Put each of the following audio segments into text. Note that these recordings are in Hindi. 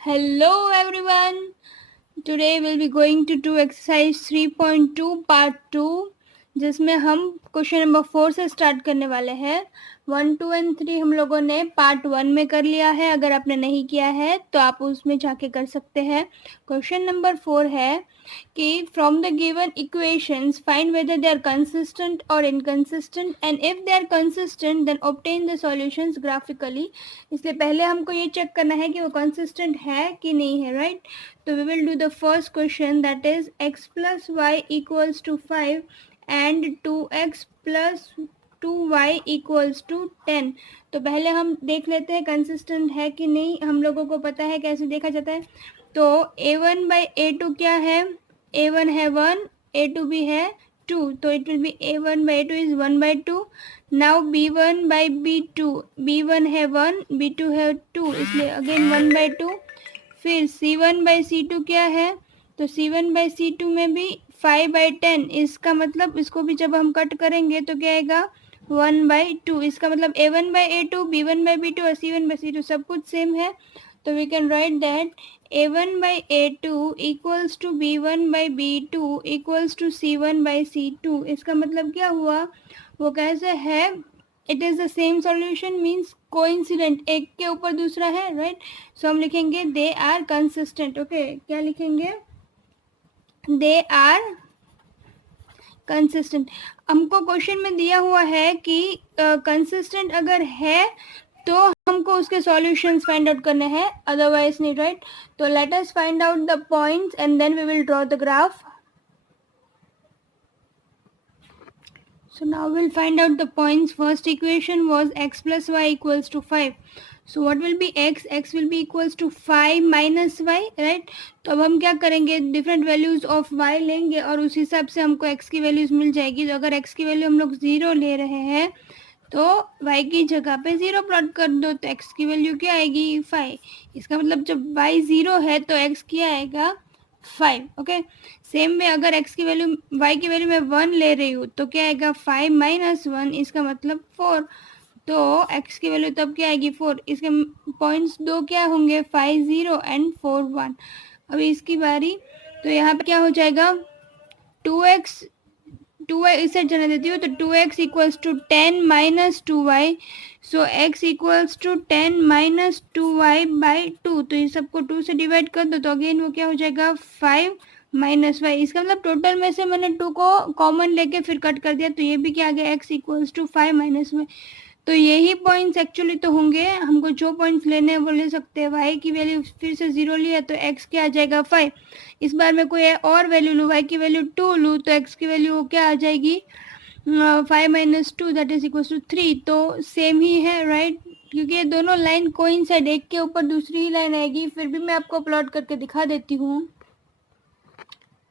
Hello everyone. Today we'll be going to do exercise 3.2 part 2 जिसमें हम क्वेश्चन नंबर 4 से स्टार्ट करने वाले हैं। 1, 2 एंड 3 हम लोगों ने पार्ट 1 में कर लिया है। अगर आपने नहीं किया है तो आप उसमें जाके कर सकते हैं। क्वेश्चन नंबर 4 है कि from the given equations find whether they are consistent और inconsistent and if they are consistent then obtain the solutions graphically. इसलिए पहले हमको ये चेक करना है कि वो कंसिस्टेंट है कि नहीं है, राइट? तो we will do the first question, that is x plus y equals to 5 and 2x plus 2y equals to 10। तो पहले हम देख लेते हैं कंसिस्टेंट है कि नहीं। हम लोगों को पता है कैसे देखा जाता है। तो a1 बाई a2 क्या है? a1 है 1, a2 भी है 2, तो it will B a1 by a2 is 1 by 2। Now b1 by b2, b1 है 1, b2 है 2, इसलिए अगेन 1 बाई 2। फिर c1 बाई c2 क्या है? तो c1 बाई c2 में भी 5 बाई 10, इसका मतलब इसको भी जब हम कट करेंगे तो क्या आएगा? 1 बाई 2। इसका मतलब a1 by a2, b1 by b2 और c1 बाई c2 सब कुछ सेम है। तो we can write that a1 by a2 equals to b1 by b2 equals to c1 by c2। इसका मतलब क्या हुआ? वो कैसे है? It is the same solution means coincident, एक के ऊपर दूसरा है, राइट? सो हम लिखेंगे दे आर कंसिस्टेंट। ओके, क्या लिखेंगे? They are consistent. हमको क्वेश्चन में दिया हुआ है कि कंसिस्टेंट अगर है तो हमको उसके सॉल्यूशंस फाइंड आउट करने हैं, अदरवाइज नहीं, राइट? तो let us find out the points and then we will draw the graph. So now we'll find out the points. First equation was x plus y equals to 5. So what will be x? X will be equals to 5 minus y, right? तो अब हम क्या करेंगे? डिफरेंट वैल्यूज ऑफ y लेंगे और उस हिसाब से हमको x की वैल्यूज मिल जाएगी। तो अगर x की वैल्यू हम लोग 0 ले रहे हैं तो y की जगह पे 0 प्लॉट कर दो, तो x की वैल्यू क्या आएगी? 5। इसका मतलब जब y 0 है तो x क्या आएगा? 5। ओके, सेम में अगर x की वैल्यू y की वैल्यू मैं 1 ले रही हूँ तो क्या आएगा? 5 माइनस 1, इसका मतलब 4। तो x की वैल्यू तब क्या आएगी? 4। इसके पॉइंट्स दो क्या होंगे? 5 0 एंड 4 1। अभी इसकी बारी, तो यहाँ पे क्या हो जाएगा? 2x 2y इसे जाने देती हूँ, तो 2x equals to 10 minus 2y। So x equals to 10 minus 2y by 2। तो ये सबको 2 से डिवाइड कर दो तो अगेन वो क्या हो जाएगा? 5 माइनस वाई। इसका मतलब टोटल में से मैंने 2 को कॉमन लेके फिर कट कर दिया, तो ये भी क्या आ गया? x equals to 5 minus y. तो यही पॉइंट्स एक्चुअली तो होंगे। हमको जो पॉइंट्स लेने हैं वो ले सकते हैं। y की वैल्यू फिर से 0 लिया तो x क्या आ जाएगा? 5। इस बार मैं कोई और वैल्यू लूँ, y की वैल्यू 2 लूँ तो x की वैल्यू क्या आ जाएगी? 5 minus 2 that is equal to 3। तो सेम ही है, राइट? क्योंकि ये दोनों लाइन कोइंसाइड, एक के ऊपर दूसरी ही लाइन आएगी। फिर भी मैं आपको प्लॉट करके दिखा देती हूँ।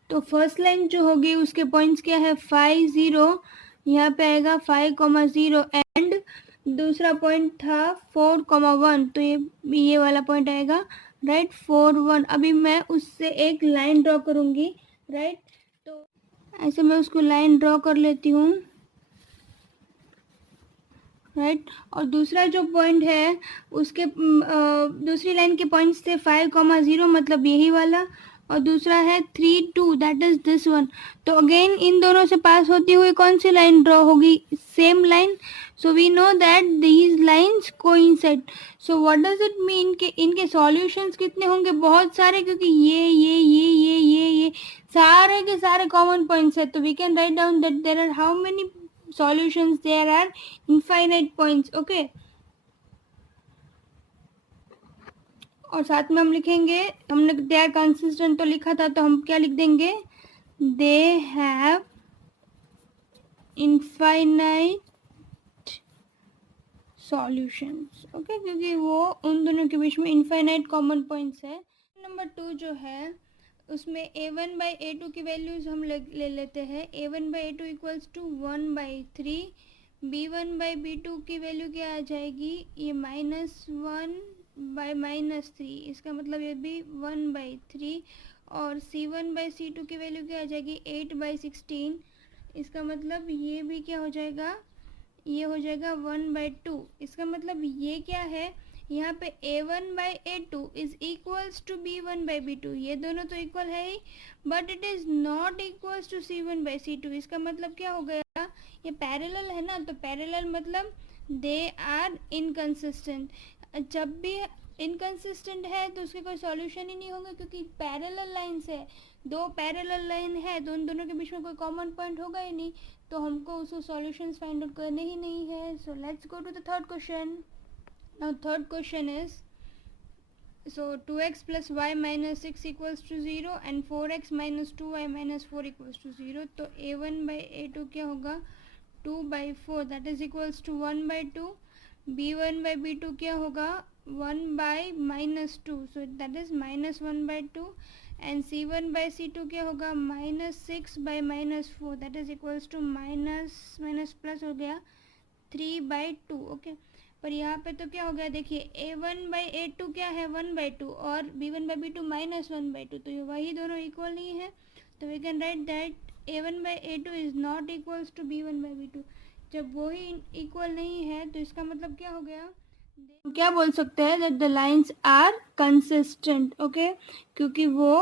तो फर्स्ट लाइन जो होगी उसके पॉइंट्स क्या है? 5 0, यहाँ पे आएगा 5,0 एंड दूसरा पॉइंट था 4,1, तो ये वाला पॉइंट आएगा, राइट? 4 1। अभी मैं उससे एक लाइन ड्रॉ करूँगी, राइट? तो ऐसे मैं उसको लाइन ड्रॉ कर लेती हूँ, राइट? और दूसरा जो पॉइंट है उसके दूसरी लाइन के पॉइंट्स थे 5,0, मतलब यही वाला, और दूसरा है 3 2, दैट इज दिस वन। तो अगेन इन दोनों से पास होती हुई कौन सी लाइन ड्रॉ होगी? Same line. So we know that these lines coincide. So what does it mean कि इनके सॉल्यूशंस कितने होंगे? बहुत सारे, क्योंकि ये सारे के सारे कॉमन पॉइंट्स है। तो we can write down that there are how many solutions? There are infinite points. Okay, और साथ में हम लिखेंगे, हमने दे आर कंसिस्टेंट तो लिखा था, तो हम क्या लिख देंगे? They have infinite solutions. Okay, क्योंकि वो उन दोनों के बीच में इनफाइनाइट कॉमन पॉइंट्स है। नंबर 2 जो है उसमें a1 बाई a2 की वैल्यूज हम ले लेते हैं। a1 by a2 equals to 1 by 3। b1 by b2 की वैल्यू क्या आ जाएगी? ये -1 बाई -3, इसका मतलब ये भी 1 बाई 3। और c1 बाई c2 की वैल्यू क्या आ जाएगी? 8 बाई 16, इसका मतलब ये भी क्या हो जाएगा? ये हो जाएगा 1 बाई 2। इसका मतलब ये क्या है? यहाँ पे a1 by a2 is equal equals to b1/b2, ये दोनों तो इक्वल है ही, but it is not equals to c1/c2। इसका मतलब क्या हो गया, ये पैरेलल है ना, तो पैरेलल मतलब दे आर इनकंसिस्टेंट। जब भी इनकंसिस्टेंट है तो उसके कोई सॉल्यूशन ही नहीं होंगे, क्योंकि पैरेलल लाइन्स है, दो पैरेलल लाइन है तो उन दोनों के बीच में कोई कॉमन पॉइंट होगा ही नहीं, तो हमको उसको सॉल्यूशंस फाइंड आउट करने ही नहीं है। So let's go to the third question. Now third question is, so 2x plus y minus 6 equals to 0 and 4x minus 2y minus 4 equals to 0, तो a1 by a2 क्या होगा, 2/4 that is equals to 1/2, b1 by b2 क्या होगा, 1 by minus 2, so that is minus 1/2, and c1 by c2 क्या होगा, minus 6 by minus 4 that is equals to minus minus plus हो गया 3/2। ओके, पर यहाँ पे तो क्या हो गया, देखिए a1/a2 क्या है, 1/2, और b1/b2 -1/2, तो ये वही दोनों इक्वल नहीं है, तो we can write that a1/a2 is not equals to b1/b2। जब वही इक्वल नहीं है तो इसका मतलब क्या हो गया, क्या बोल सकते हैं, that the lines are consistent. Okay, क्योंकि वो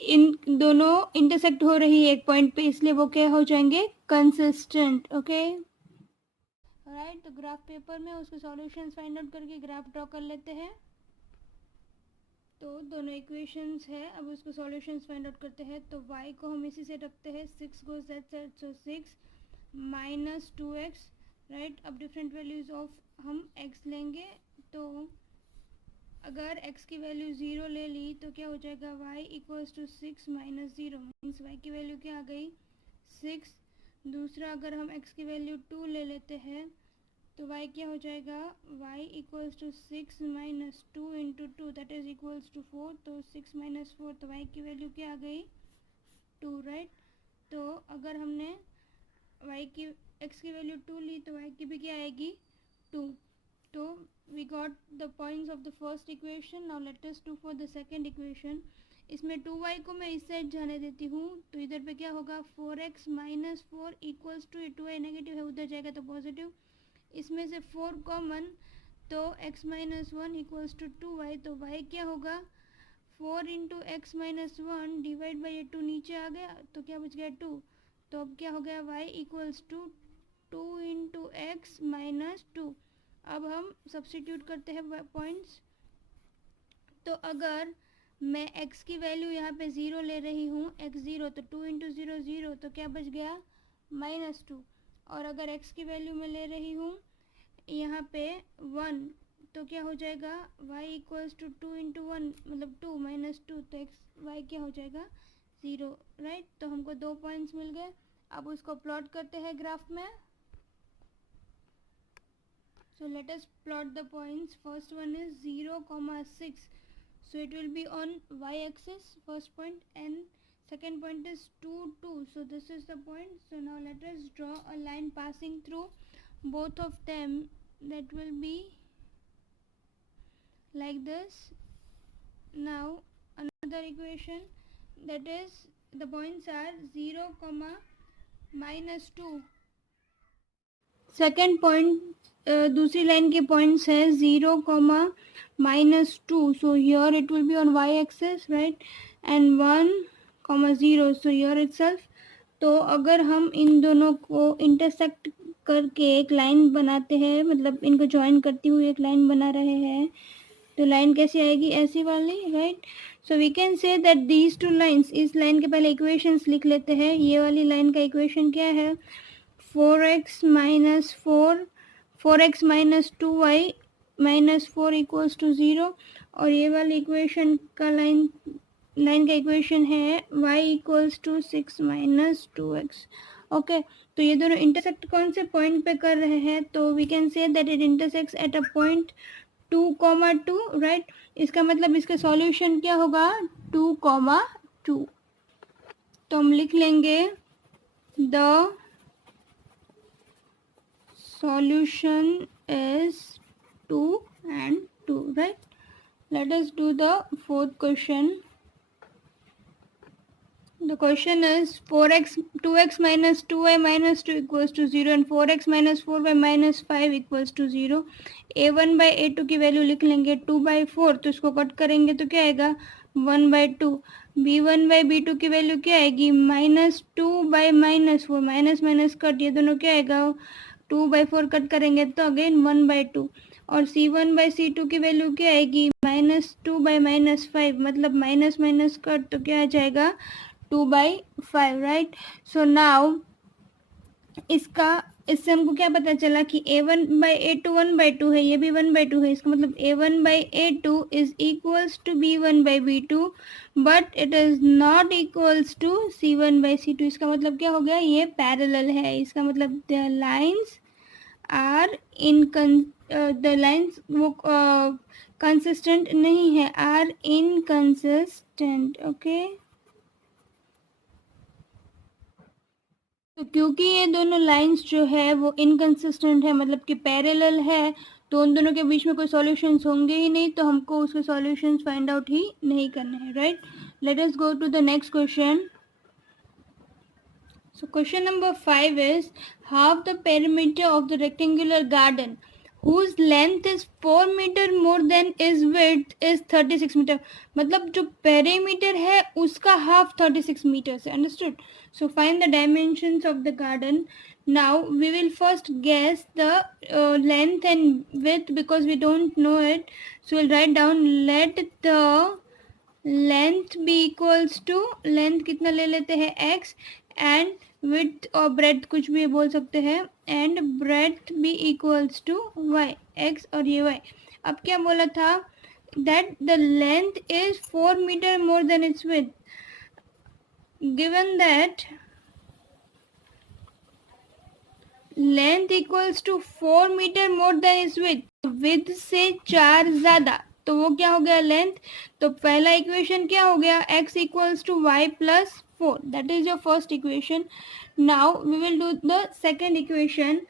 इन दोनों इंटरसेक्ट हो रही है एक पॉइंट पे, इसलिए वो क्या हो जाएंगे, कंसिस्टेंट। ओके राइट, तो ग्राफ पेपर में उसके सॉल्यूशंस फाइंड आउट करके ग्राफ ड्रॉ कर लेते हैं। तो दोनों इक्वेशंस है, अब उसको सॉल्यूशंस फाइंड आउट करते हैं। तो y को हम इसी से रखते हैं, 6 goes that side, so 6 minus 2x, right. अब डिफरेंट वैल्यूज ऑफ हम x लेंगे, तो अगर x की वैल्यू 0 ले ली तो क्या हो जाएगा, y equals to 6 minus 0, means y की वैल्यू क्या आ गई, 6। दूसरा, अगर हम x की वैल्यू 2 ले लेते हैं तो y क्या हो जाएगा, y equals to 6 minus 2 into 2 that is equals to 4, तो 6 माइनस 4, तो y की वैल्यू क्या आ गई, 2, राइट। तो अगर हमने y की x की वैल्यू 2 ली तो y की भी क्या आएगी, 2। तो we got the points of the first equation. Now let us do for the second equation. इसमें 2y को मैं इस साइड जाने देती हूँ, तो इधर पे क्या होगा, 4x minus 4 equals to 2y negative है, उधर जाएगा तो पॉजिटिव, इसमें से 4 कॉमन, तो x minus 1 equals to 2y, तो y क्या होगा, 4 into x minus 1 divide by 2, नीचे आ गया तो क्या बच गया, 2। तो अब क्या हो गया, y equals to 2 into x minus 2। अब हम सब्सटीट्यूट करते हैं पॉइंट्स। तो अगर मैं x की वैल्यू यहाँ पे 0 ले रही हूँ, x 0, तो 2 इंटू 0 0, तो क्या बच गया, -2। और अगर x की वैल्यू मैं ले रही हूँ यहाँ पे 1, तो क्या हो जाएगा, y इक्वल्स टू 2 इंटू 1 मतलब 2 माइनस 2, तो y क्या हो जाएगा, 0, राइट। तो हमको 2 पॉइंट्स मिल गए। अब उसको प्लॉट करते हैं ग्राफ में। So let us plot the points. First one is 0,6, so it will be on y-axis, first point, and second point is 2 2, so this is the point. So now let us draw a line passing through both of them, that will be like this. Now another equation, that is the points are 0 comma -2, second point दूसरी लाइन के पॉइंट्स है 0 -2, so here it will be on y axis, right, and 1 0, so here itself. तो अगर हम इन दोनों को इंटरसेक्ट करके एक लाइन बनाते हैं, मतलब इनको ज्वाइन करती हुई एक लाइन बना रहे हैं, तो लाइन कैसी आएगी, ऐसी वाली, right. So we can say that these two lines, इस लाइन के पहले इक्वेशंस लिख लेते हैं। ये वाली लाइन का इक्वेशन क्या है, 4x minus 4, 4x minus 2y minus 4 equals to 0, और ये वाली इक्वेशन का लाइन का इक्वेशन है y equals to 6 minus 2x। Okay, तो ये दोनों इंटरसेक्ट कौन से पॉइंट पे कर रहे हैं, तो we can say that it intersects at a point 2,2, right. इसका मतलब इसका सॉल्यूशन क्या होगा, 2,2। तो हम लिख लेंगे the solution is 2 and 2, right. Let us do the fourth question. The question is 4x 2x minus 2y minus 2 equals to 0 and 4x minus 4y minus 5 equals to 0. a1 by a2 की वैल्यू लिख लेंगे 2 by 4, तो इसको कट करेंगे तो क्या आएगा 1 by 2. b1 by b2 की वैल्यू क्या आएगी minus 2 by minus 4, minus minus cut, ये दोनों क्या आएगा 2 by 4 कट करेंगे तो अगेन 1 by 2. और c1 by c2 की वैल्यू क्या आएगी माइनस 2 by माइनस 5, मतलब माइनस माइनस कट तो क्या आ जाएगा 2 by 5, राइट. सो नाउ इससे हमको क्या पता चला कि a1 by a2 1 by 2 है, ये भी 1 by 2 है, इसका मतलब a1 by a2 is equals to b1 by b2, but it is not equals to c1 by c2. इसका मतलब क्या हो गया, ये पैरेलल है. इसका मतलब the lines are the lines वो कंसिस्टेंट नहीं है, आर इनकंसिस्टेंट. ओके, तो क्योंकि ये दोनों लाइंस जो है वो इनकंसिस्टेंट है, मतलब कि पैरेलल है, तो उन दोनों के बीच में कोई सॉल्यूशंस होंगे ही नहीं, तो हमको उसके सॉल्यूशंस फाइंड आउट ही नहीं करने हैं, right. Let us go to the next question. So question number 5 is half the perimeter of the rectangular garden whose length is 4 meter more than its width is 36 meter. मतलब जो perimeter है उसका half 36 meters है. Understood? So find the dimensions of the garden. Now we will first guess the length and width because we don't know it. So we'll write down let the length be equals to, length कितना ले लेते हैं x, and width और breadth कुछ भी बोल सकते हैं, and breadth be equals to y, x और ये y. अब क्या बोला था that the length is 4 meter more than its width. Given that length equals to 4 meter more than its width, width से 4 ज़्यादा, तो वो क्या हो गया लेंथ. तो पहला इक्वेशन क्या हो गया x equals to y plus 4, that is your first equation. Now we will do the second equation.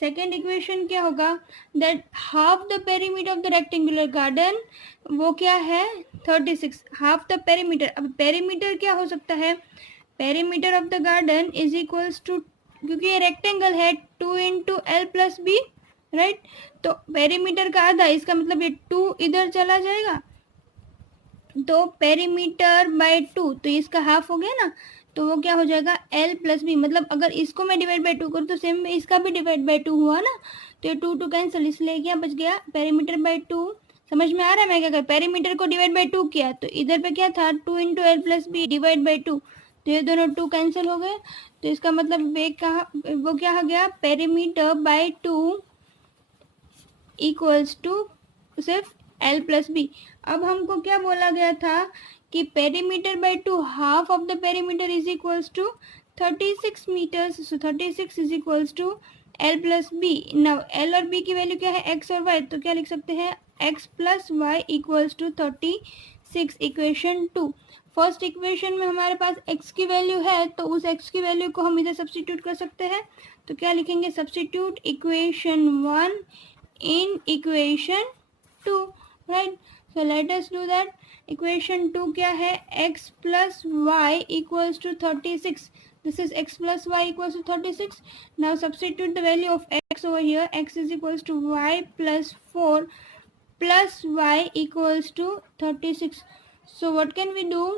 Second equation क्या होगा that half the perimeter of the rectangular garden, वो क्या है 36, हाफ द पेरीमीटर. अब पेरीमीटर क्या हो सकता है, perimeter of the garden is equals to, क्योंकि ये रेक्टेंगल है 2 into l plus b, right. तो पेरीमीटर का आधा, इसका मतलब ये 2 इधर चला जाएगा, तो पेरीमीटर बाय 2, तो इसका हाफ हो गया ना, तो वो क्या हो जाएगा एल प्लस बी. मतलब अगर इसको मैं डिवाइड बाय 2 करूँ तो सेम इसका भी डिवाइड बाय 2 हुआ ना, तो ये 2 कैंसिल, इसलिए क्या बच गया पेरीमीटर बाय 2. समझ में आ रहा है मैं क्या कर, पेरीमीटर को डिवाइड बाय 2 किया तो इधर पे क्या था 2 into l plus b divide by 2, तो ये दोनों 2 कैंसिल हो गए. तो इसका मतलब वो क्या हो गया पेरीमीटर बाय 2 इक्वल्स टू सिर्फ एल प्लस बी. अब हमको क्या बोला गया था कि perimeter by 2, half of the perimeter is equals to 36 metres. So 36 is equals to l plus b. Now l और बी की वैल्यू क्या है एक्स और वाई, तो क्या लिख सकते हैं x plus y equals to 36. Equation 2. First equation में हमारे पास x की वैल्यू है, तो उस x की वैल्यू को हम इधर सब्स्टिट्यूट कर सकते हैं. तो क्या लिखेंगे substitute equation 1 in equation 2, right. So let us do that. Equation 2 क्या है x plus y equals to 36. This is x plus y equals to 36. Now substitute the value of x over here. X is equals to y plus 4 plus y equals to 36. So what can we do?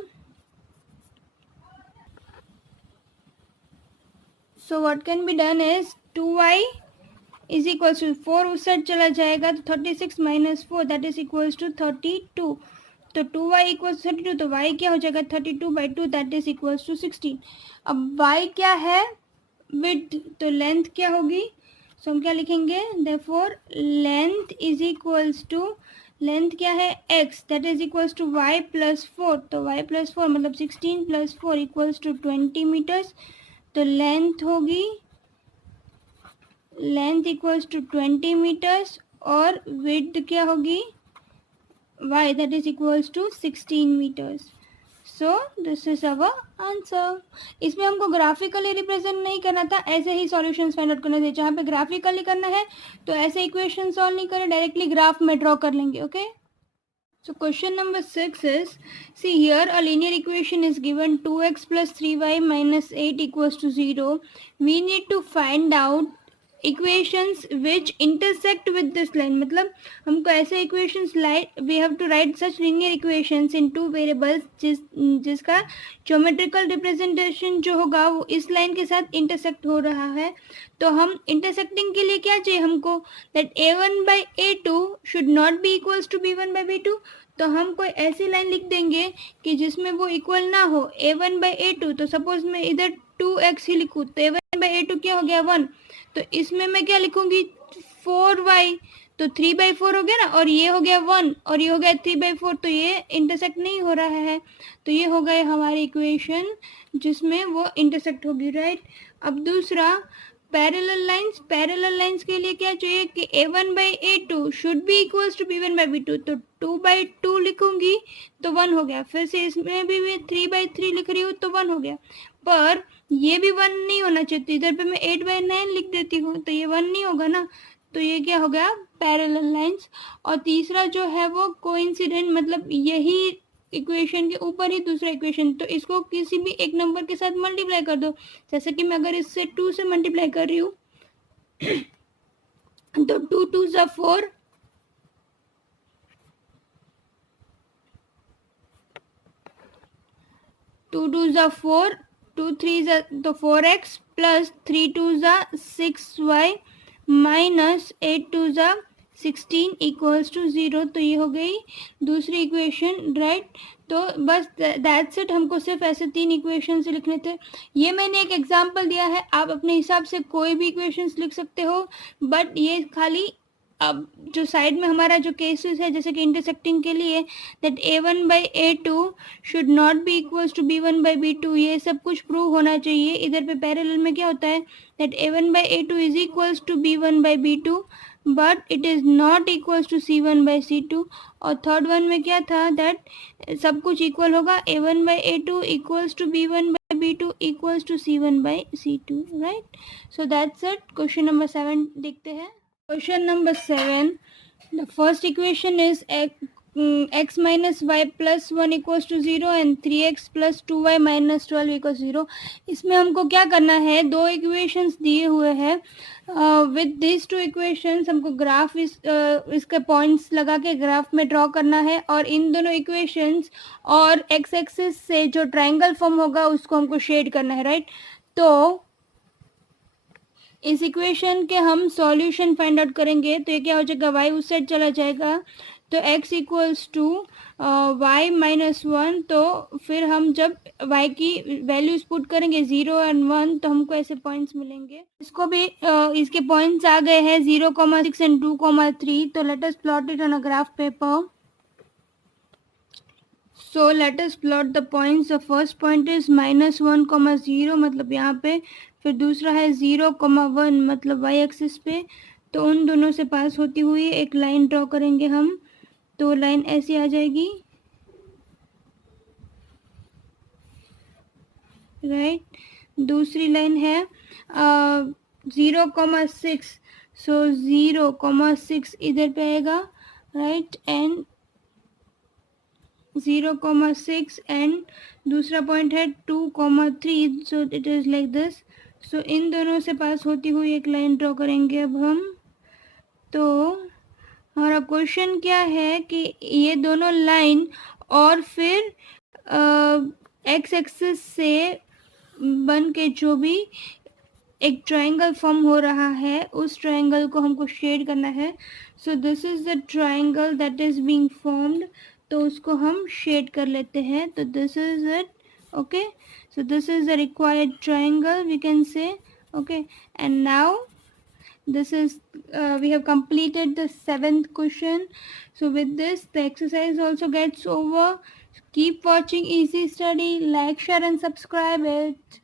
So what can be done is 2y is equals to 4 उस साइड चला जाएगा तो 36 माइनस 4 दैट इज इक्वल्स टू 32. तो 2y इक्वल्स 32, तो y क्या हो जाएगा 32 by 2 that is equals to 16. अब y क्या है विड्थ, तो लेंथ क्या होगी, सो हम क्या लिखेंगे therefore length is equals to, length क्या है x that is equals to y plus 4, तो y प्लस 4 मतलब 16 प्लस 4 इक्वल्स टू 20 मीटर्स. तो लेंथ होगी, लेंथ इक्वल्स टू 20 मीटर्स और विड्थ क्या होगी y that is equals to 16 metres. So this is our answer. इसमें हमको ग्राफिकली रिप्रेजेंट नहीं करना था, ऐसे ही सॉल्यूशंस फाइंड आउट करने थे. जहाँ पे ग्राफिकली करना है तो ऐसे इक्वेशन सॉल्व नहीं करें, डायरेक्टली ग्राफ में ड्रॉ कर लेंगे. Okay So question number 6 is, see here a linear equation is given 2x plus 3y minus 8 equals to 0. We need to find out equations which intersect with this line. मतलब हमको ऐसे equations we have to write such linear equations in two variables जिसका geometrical representation जो होगा वो इस line के साथ intersect हो रहा है. तो हम intersecting के लिए क्या चाहिए हमको, that a1 by a2 should not be equals to b1 by b2. तो हम कोई ऐसी लाइन लिख देंगे कि जिसमें वो इक्वल ना हो a1 by a2. तो सपोज मैं इधर 2x ही लिखूँ तो a1 by a2 क्या हो गया 1. तो इसमें मैं क्या लिखूंगी 4y. तो 3/4 हो गया ना, और ये हो गया 1 और ये हो गया 3/4. तो ये इंटरसेक्ट नहीं हो रहा है. तो ये हो गए हमारी इक्वेशन जिसमें वो इंटरसेक्ट होगी, राइट. अब दूसरा पैरेलल लाइंस के लिए क्या चाहिए कि a1 by a2 should be equals to b1 by b2. तो 2/2 लिखूंगी तो 1 हो गया. फिर से इसमें भी मैं 3/3 लिख रही हूँ तो 1 हो गया. पर ये भी 1 नहीं होना चाहिए. तो इधर पे मैं 8/9 लिख देती हूँ तो ये 1 नहीं होगा ना. तो ये क्या हो गया पैरेलल लाइंस. और तीसरा जो है वो कोइंसिडेंट, मतलब यही इक्वेशन के ऊपर ही दूसरा इक्वेशन. तो इसको किसी भी एक नंबर के साथ मल्टीप्लाई कर दो. जैसे कि मैं अगर इससे 2 से मल्टीप्लाई कर रही हूँ तो 2 2 ज़ा 4, 2 2 ज़ा 4, 2 3 ज़ा तो 4x प्लस 3 2 ज़ा 6y माइनस 8 2 ज़ा 16 इक्वल्स टू 0. तो ये हो गई दूसरी इक्वेशन, राइट. तो बस दैट्स इट. हमको सिर्फ ऐसे 3 इक्वेशन से लिखने थे. ये मैंने एक एग्जांपल दिया है, आप अपने हिसाब से कोई भी इक्वेशंस लिख सकते हो. बट ये खाली अब जो साइड में हमारा जो केसेस है जैसे कि इंटरसेक्टिंग के लिए that a1 by a2 should not be equals to b1 by b2, ये सब कुछ प्रूव होना चाहिए. इधर पे पैरेलल में क्या होता है that a1 by a2 is equals to b1 by b2 but it is not equals to c1 by c2. और थर्ड वन में क्या था दैट सब कुछ इक्वल होगा a1 by a2 equals to b1 by b2 equals to c1 by c2, right. So that's it. Question number 7 देखते हैं. Question number 7. The first equation is x minus y plus 1 equals to 0 and 3x plus 2y minus 12 equals 0. इसमें हमको क्या करना है, दो इक्वेशंस दिए हुए हैं. विद दिस टू इक्वेशंस हमको ग्राफ इसके पॉइंट्स लगा के ग्राफ में ड्रॉ करना है. और इन दोनों इक्वेशंस और एक्स एक्सिस से जो ट्राइंगल फॉर्म होगा उसको हमको शेड करना है, राइट. तो इस इक्वेशन के हम सॉल्यूशन फाइंड आउट करेंगे. तो ये क्या हो जाएगा y उस साइड चला जाएगा तो x equals to y minus 1. तो फिर हम जब y की वैल्यूज पुट करेंगे 0 और 1 तो हमको ऐसे पॉइंट्स मिलेंगे. इसको भी इसके पॉइंट्स आ गए हैं 0,6 एंड 2,3. तो let us plot it on a graph paper. So let us plot the points. The first point is -1, 0 मतलब यहाँ पे. फिर दूसरा है 0,1 मतलब y एक्सिस पे. तो उन दोनों से पास होती हुई एक लाइन ड्रॉ करेंगे हम. तो लाइन ऐसी आ जाएगी, राइट. दूसरी लाइन है 0,6. सो 0,6 इधर पे आएगा, राइट. एंड 0,6 एंड दूसरा पॉइंट है 2,3. So it is like this. So इन दोनों से पास होती हुई एक लाइन ड्रॉ करेंगे अब हम. तो हमारा क्वेश्चन क्या है कि ये दोनों लाइन और फिर एक्स एक्सिस से बन के जो भी एक ट्रायंगल फॉर्म हो रहा है उस ट्रायंगल को हमको शेड करना है. So this is the triangle that is being formed. तो उसको हम शेड कर लेते हैं. तो this is it. Okay, so this is the required triangle we can say. Okay, and now this is we have completed the 7th question. So with this the exercise also gets over. Keep watching Easy Study. Like, share and subscribe it.